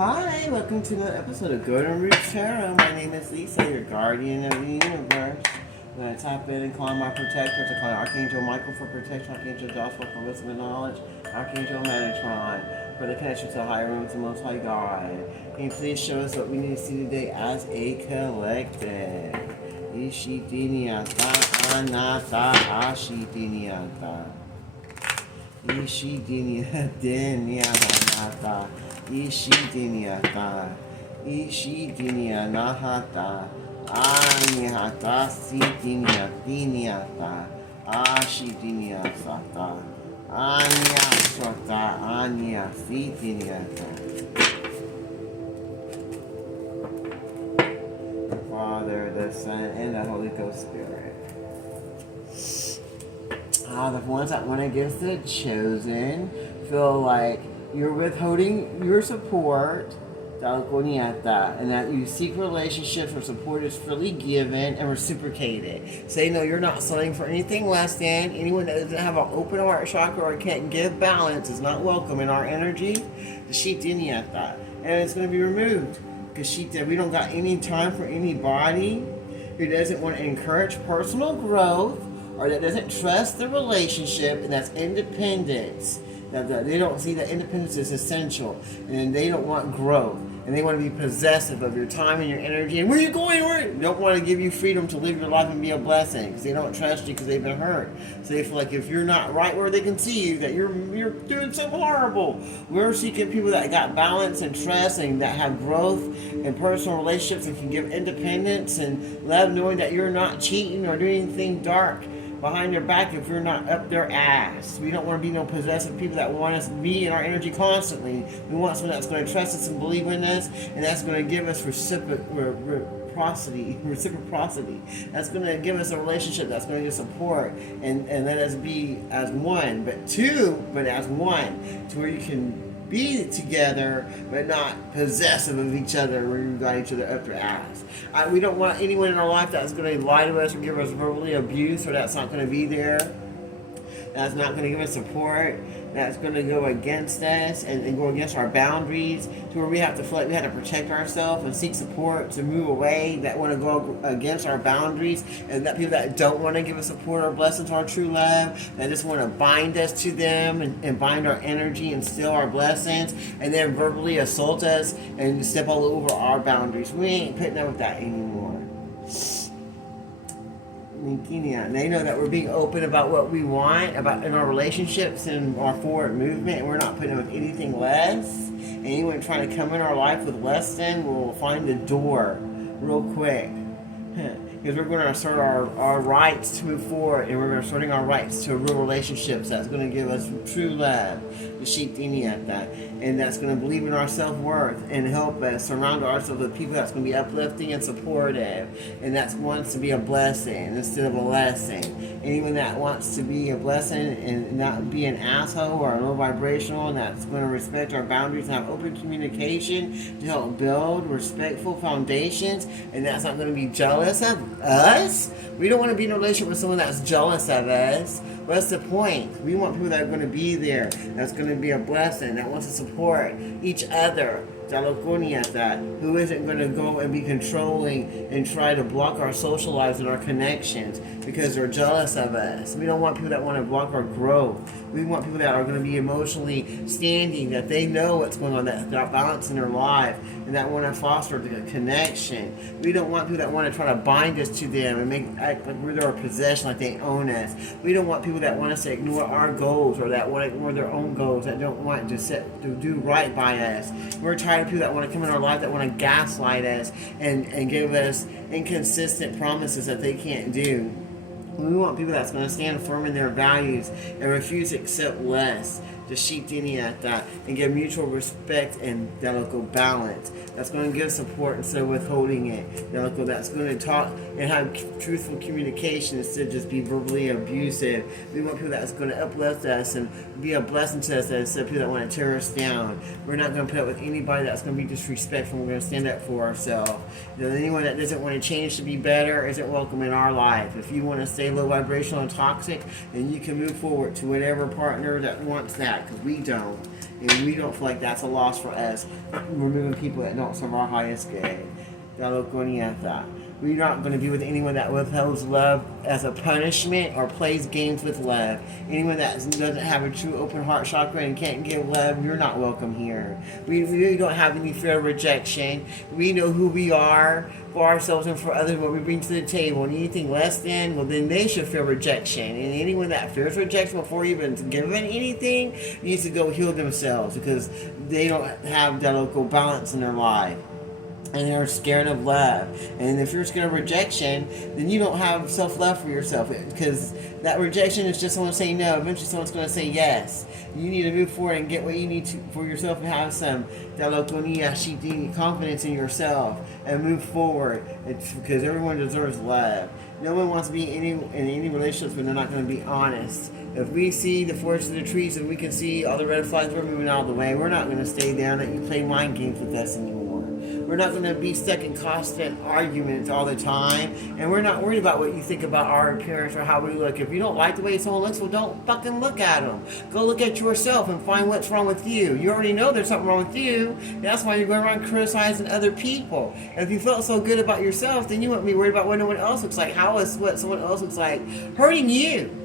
Hi, welcome to another episode of Golden Root Tarot. My name is Lisa, your guardian of the universe. I'm going to tap in and call my protectors. I call Archangel Michael for protection, Archangel Joshua for wisdom and knowledge, Archangel Metatron for the connection to the higher realms of the Most High God. Can you please show us what we need to see today as a collective? Ishidiniata anata ashidiniata. Ishidiniata. Ishidiniata, Ishidinia Nahata, Anihata, Sidinia, Diniata, Ashidinia Sata, Anya Sota, Anya, Sidiniata. The Father, the Son, and the Holy Ghost Spirit. The ones that went against the chosen feel like you're withholding your support, and that you seek relationships where support is freely given and reciprocated. Say no, you're not selling for anything less than. Anyone that doesn't have an open heart chakra or can't give balance is not welcome in our energy. The Shitiniata. And it's going to be removed. Because we don't got any time for anybody who doesn't want to encourage personal growth or that doesn't trust the relationship, and that's independence. That they don't see that independence is essential, and they don't want growth, and they want to be possessive of your time and your energy. And where are you going? They don't want to give you freedom to live your life and be a blessing because they don't trust you because they've been hurt. So they feel like if you're not right where they can see you, that you're doing something horrible. We're seeking people that got balance and trust and that have growth in personal relationships and can give independence and love, knowing that you're not cheating or doing anything dark behind their back if you're not up their ass. We don't want to be no possessive people that want us to be in our energy constantly. We want someone that's going to trust us and believe in us, and that's going to give us reciprocity. That's going to give us a relationship that's going to give support and let us be as one, but as one, to where you can be together, but not possessive of each other, where you got each other up their ass. We don't want anyone in our life that's going to lie to us or give us verbally abuse, or that's not going to be there. That's not going to give us support. That's going to go against us and go against our boundaries, to where we have to feel like we have to protect ourselves and seek support to move away, that want to go against our boundaries, and that people that don't want to give us support or blessings, our true love, that just want to bind us to them and bind our energy and steal our blessings, and then verbally assault us and step all over our boundaries. We ain't putting up with that anymore. And they know that we're being open about what we want about in our relationships and our forward movement, and we're not putting up with anything less. And anyone trying to come in our life with less than will find the door real quick. Because we're going to assert our rights to move forward, and we're asserting our rights to real relationships that's going to give us true love, the Shitiniata, and that's going to believe in our self-worth and help us surround ourselves with people that's going to be uplifting and supportive, and that wants to be a blessing instead of a lesson. Anyone that wants to be a blessing and not be an asshole or low vibrational, and that's going to respect our boundaries and have open communication to help build respectful foundations, and that's not going to be jealous of us. We don't want to be in a relationship with someone that's jealous of us. What's the point? We want people that are going to be there, that's going to be a blessing, that wants to support each other, who isn't going to go and be controlling and try to block our social lives and our connections because they're jealous of us. We don't want people that want to block our growth. We want people that are going to be emotionally standing, that they know what's going on, that got balance in their life, and that want to foster the connection. We don't want people that want to try to bind us to them and act like we're their possession, like they own us. We don't want people that want us to ignore our goals, or that want to ignore their own goals, that don't want to do right by us. We're tired of people that want to come in our life, that want to gaslight us and give us inconsistent promises that they can't do. We want people that's going to stand firm in their values and refuse to accept less, to Shitiniata, and give mutual respect and delicate balance. That's going to give support instead of withholding it. That's going to talk and have truthful communication instead of just be verbally abusive. We want people that's going to uplift us and be a blessing to us instead of people that want to tear us down. We're not going to put up with anybody that's going to be disrespectful. We're going to stand up for ourselves. Anyone that doesn't want to change to be better isn't welcome in our life. If you want to stay low vibrational and toxic, then you can move forward to whatever partner that wants that, because we don't. And we don't feel like that's a loss for us. Removing people that don't serve our highest good. We're not going to be with anyone that withholds love as a punishment or plays games with love. Anyone that doesn't have a true open heart chakra and can't give love, you're not welcome here. We really don't have any fear of rejection. We know who we are for ourselves and for others, what we bring to the table. And anything less than, well, then they should feel rejection. And anyone that fears rejection before even given anything needs to go heal themselves, because they don't have that local balance in their life. And they're scared of love. And if you're scared of rejection, then you don't have self-love for yourself, because that rejection is just someone saying no. Eventually someone's going to say yes. You need to move forward and get what you need to for yourself, and have some confidence in yourself and move forward. It's because everyone deserves love. No one wants to be in any relationships when they're not going to be honest. If we see the forest of the trees and we can see all the red flags, we're moving out of the way. We're not going to stay down and you play mind games with us anymore. We're not going to be stuck in constant arguments all the time. And we're not worried about what you think about our appearance or how we look. If you don't like the way someone looks, well, don't fucking look at them. Go look at yourself and find what's wrong with you. You already know there's something wrong with you. That's why you're going around criticizing other people. And if you felt so good about yourself, then you wouldn't be worried about what no one else looks like. How is what someone else looks like hurting you?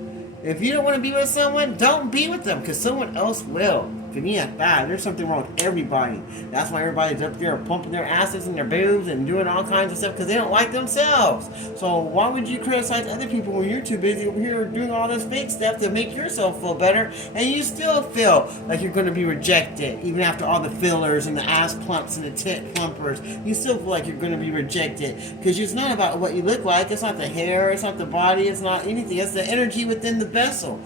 If you don't want to be with someone, don't be with them, because someone else will. There's something wrong with everybody. That's why everybody's up there pumping their asses and their boobs and doing all kinds of stuff, because they don't like themselves. So why would you criticize other people when you're too busy over here doing all this fake stuff to make yourself feel better, and you still feel like you're going to be rejected, even after all the fillers and the ass plumps and the tit plumpers? You still feel like you're going to be rejected, because it's not about what you look like. It's not the hair. It's not the body. It's not anything. It's the energy within the vessel.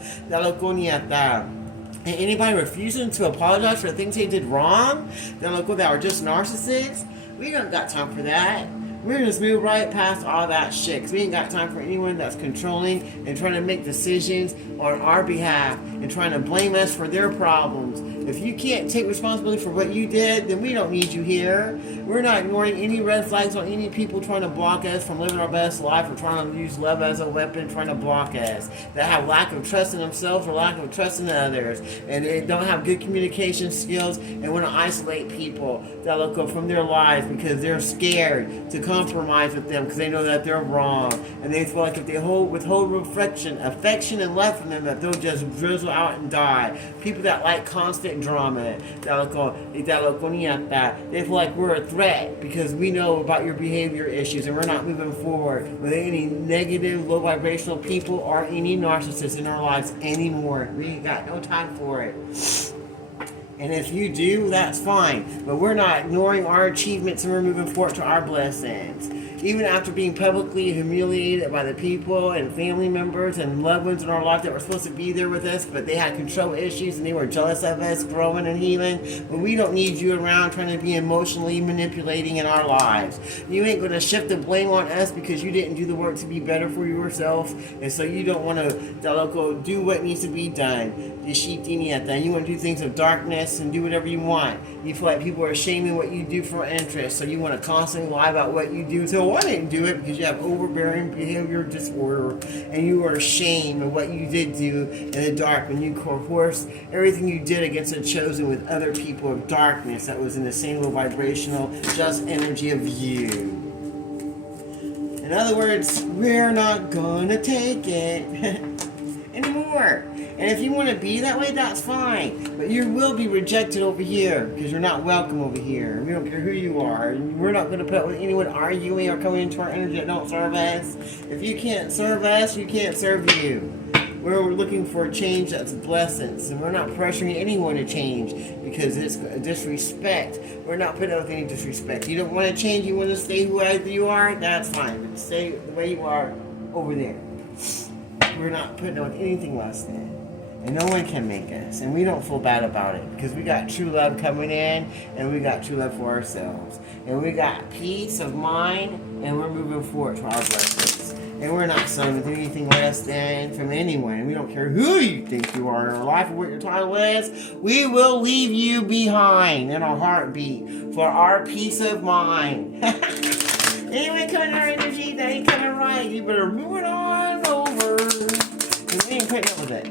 And anybody refusing to apologize for the things they did wrong, that are just narcissists, we don't got time for that. We're going to just move right past all that shit, because we ain't got time for anyone that's controlling and trying to make decisions on our behalf and trying to blame us for their problems. If you can't take responsibility for what you did, then we don't need you here. We're not ignoring any red flags on any people trying to block us from living our best life, or trying to use love as a weapon, trying to block us, that have lack of trust in themselves or lack of trust in others, and they don't have good communication skills and want to isolate people that look up from their lives because they're scared to compromise with them, because they know that they're wrong, and they feel like if they withhold affection and love from them, that they'll just drizzle out and die. People that like constant drama, they feel like we're a threat because we know about your behavior issues, and we're not moving forward with any negative, low vibrational people or any narcissists in our lives anymore. We ain't got no time for it. And if you do, that's fine. But we're not ignoring our achievements, and we're moving forward to our blessings. Even after being publicly humiliated by the people and family members and loved ones in our life that were supposed to be there with us, but they had control issues and they were jealous of us growing and healing. But we don't need you around trying to be emotionally manipulating in our lives. You ain't going to shift the blame on us because you didn't do the work to be better for yourself, and so you don't want to do what needs to be done. You want to do things of darkness and do whatever you want. You feel like people are shaming what you do for interest, so you want to constantly lie about what you do. So I didn't do it because you have overbearing behavior disorder, and you are ashamed of what you did do in the dark when you coerced everything you did against the chosen with other people of darkness that was in the same low vibrational just energy of you. In other words, we're not gonna take it anymore. And if you want to be that way, that's fine. But you will be rejected over here because you're not welcome over here. We don't care who you are. We're not going to put up with anyone arguing or coming into our energy that don't serve us. If you can't serve us, you can't serve you. We're looking for a change that's blessings, and we're not pressuring anyone to change because it's disrespect. We're not putting up with any disrespect. You don't want to change, you want to stay who you are, that's fine. But stay the way you are over there. We're not putting up with anything less than. And no one can make us. And we don't feel bad about it because we got true love coming in, and we got true love for ourselves. And we got peace of mind, and we're moving forward to our blessings. And we're not selling with anything less than from anyone. We don't care who you think you are in our life or what your title is. We will leave you behind in a heartbeat for our peace of mind. Anyone coming in our energy that ain't coming right, you better move it on over. Because we ain't putting up with it.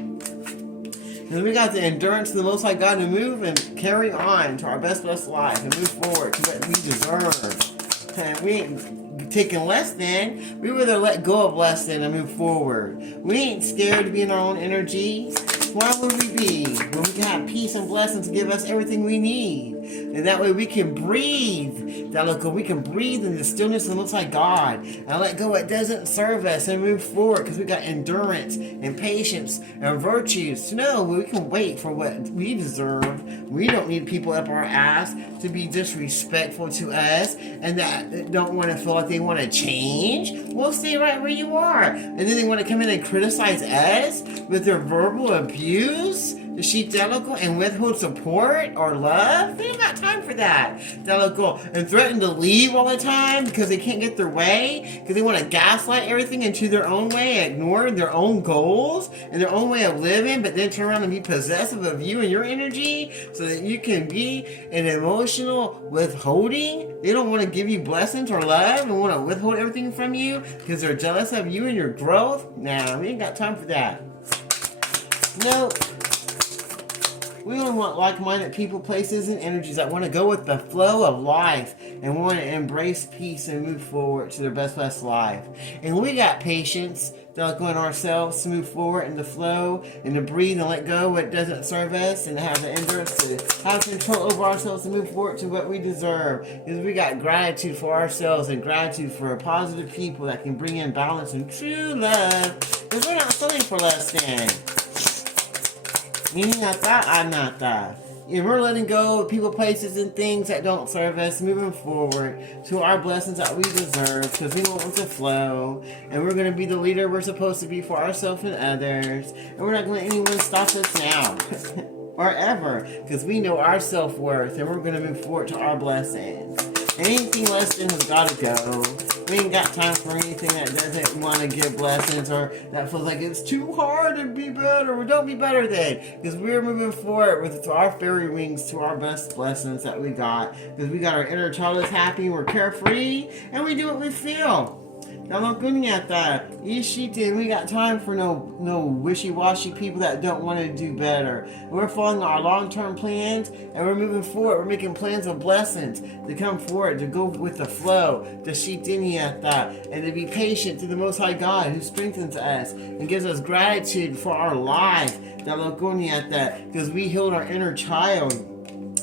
And we got the endurance of the Most High God to move and carry on to our best life and move forward to what we deserve. And we ain't taking less than. We rather let go of less than and move forward. We ain't scared to be in our own energy. Why would we be when we can have peace and blessings to give us everything we need? And that way we can breathe. That look, we can breathe in the stillness of the Most High God and let go what doesn't serve us and move forward because we got endurance and patience and virtues to know we can wait for what we deserve. We don't need people up our ass to be disrespectful to us and that don't want to feel like they want to change. Well, stay right where you are. And then they want to come in and criticize us with their verbal abuse, the sheep Delico, and withhold support or love. They ain't got time for that. Delico, and threaten to leave all the time because they can't get their way, because they want to gaslight everything into their own way, ignore their own goals and their own way of living, but then turn around and be possessive of you and your energy so that you can be an emotional withholding. They don't want to give you blessings or love and want to withhold everything from you because they're jealous of you and your growth. Nah, we ain't got time for that. No. We only want like-minded people, places, and energies that want to go with the flow of life and want to embrace peace and move forward to their best life. And we got patience to go in ourselves to move forward in the flow and to breathe and let go what doesn't serve us and to have the endurance to have control over ourselves to move forward to what we deserve. Because we got gratitude for ourselves and gratitude for positive people that can bring in balance and true love. Because we're not selling for less than. Meaning not that, I'm not that. And we're letting go of people, places, and things that don't serve us, moving forward to our blessings that we deserve, because we want to flow, and we're going to be the leader we're supposed to be for ourselves and others, and we're not going to let anyone stop us now, or ever, because we know our self-worth, and we're going to move forward to our blessings. Anything less than has got to go. We ain't got time for anything that doesn't want to give blessings or that feels like it's too hard to be better. Well, don't be better then. Because we're moving forward with our fairy wings to our best blessings that we got. Because we got our inner child is happy, we're carefree, and we do what we feel. Now look at that. Ishiti, we got time for no wishy-washy people that don't want to do better. We're following our long-term plans and we're moving forward. We're making plans of blessings to come forward, to go with the flow, to shitiniata, and to be patient to the Most High God who strengthens us and gives us gratitude for our life. Because we healed our inner child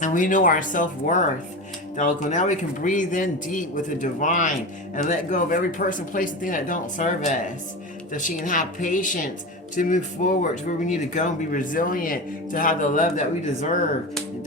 and we know our self-worth. Now we can breathe in deep with the divine and let go of every person, place, and thing that don't serve us. That she can have patience to move forward to where we need to go and be resilient to have the love that we deserve. And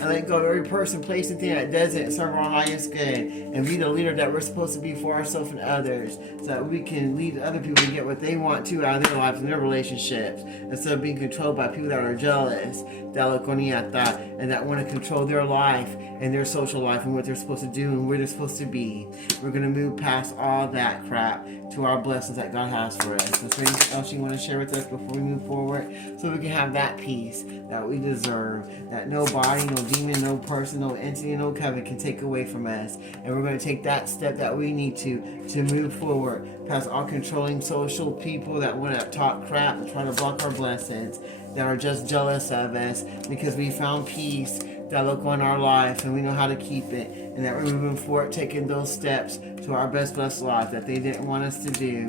let go of every person, place, and thing that doesn't serve our highest good. And be the leader that we're supposed to be for ourselves and others. So that we can lead other people to get what they want to out of their lives and their relationships. Instead of being controlled by people that are jealous. And that want to control their life and their social life and what they're supposed to do and where they're supposed to be. We're going to move past all that crap to our blessings that God has for us. Is there anything else you want to share with us before we move forward? So we can have that peace that we deserve, that no body, no demon, no person, no entity, no covenant can take away from us. And we're going to take that step that we need to move forward past all controlling social people that want to talk crap and try to block our blessings, that are just jealous of us because we found peace that look on our life and we know how to keep it, and that we're moving forward taking those steps to our best life that they didn't want us to do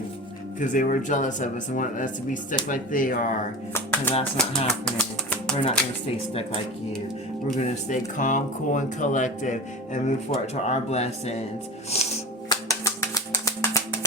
because they were jealous of us and wanted us to be stuck like they are. And that's not happening. We're not going to stay stuck like you. We're going to stay calm, cool, and collective and move forward to our blessings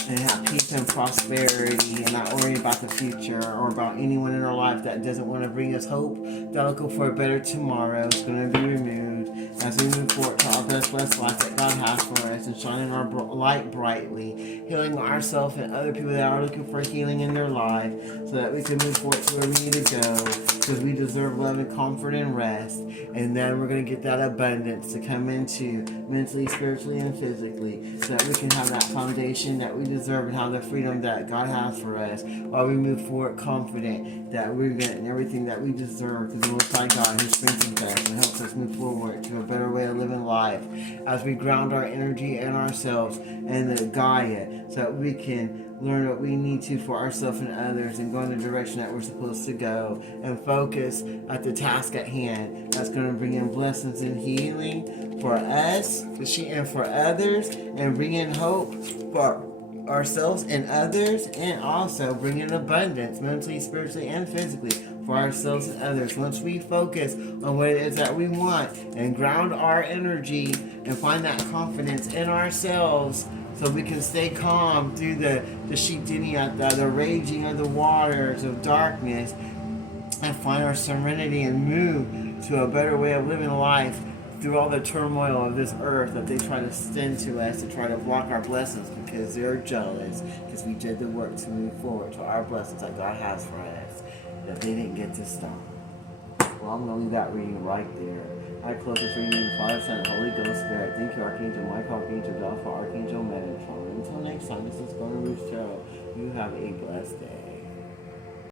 and have peace and prosperity and not worry about the future or about anyone in our life that doesn't want to bring us hope. That'll go for a better tomorrow. It's going to be removed as we move forward to our best life that God has for us and shining our light brightly, healing ourselves and other people that are looking for healing in their life so that we can move forward to where we need to go because we deserve love and comfort and rest. And then we're going to get that abundance to come into mentally, spiritually, and physically so that we can have that foundation that we deserve and have the freedom that God has for us while we move forward confident that we're getting everything that we deserve because the Most High God who strengthens us and helps us move forward to a better way of living life as we ground our energy and ourselves in the Gaia so that we can learn what we need to for ourselves and others, and go in the direction that we're supposed to go, and focus at the task at hand that's going to bring in blessings and healing for us and for others, and bring in hope for ourselves and others, and also bring in abundance mentally, spiritually, and physically for ourselves and others. Once we focus on what it is that we want and ground our energy and find that confidence in ourselves, so we can stay calm through the shitini, the raging of the waters of darkness, and find our serenity and move to a better way of living life through all the turmoil of this earth that they try to send to us to try to block our blessings, because they're jealous because we did the work to move forward to our blessings that God has for us, that they didn't get to stop. Well, I'm going to leave that reading right there. I close this reading in the Father, Son, and Holy Ghost Spirit. Thank you, Archangel Michael, Archangel Delphi, Archangel Metatron. Until next time, this is Gordon Ruth Tarot. You have a blessed day.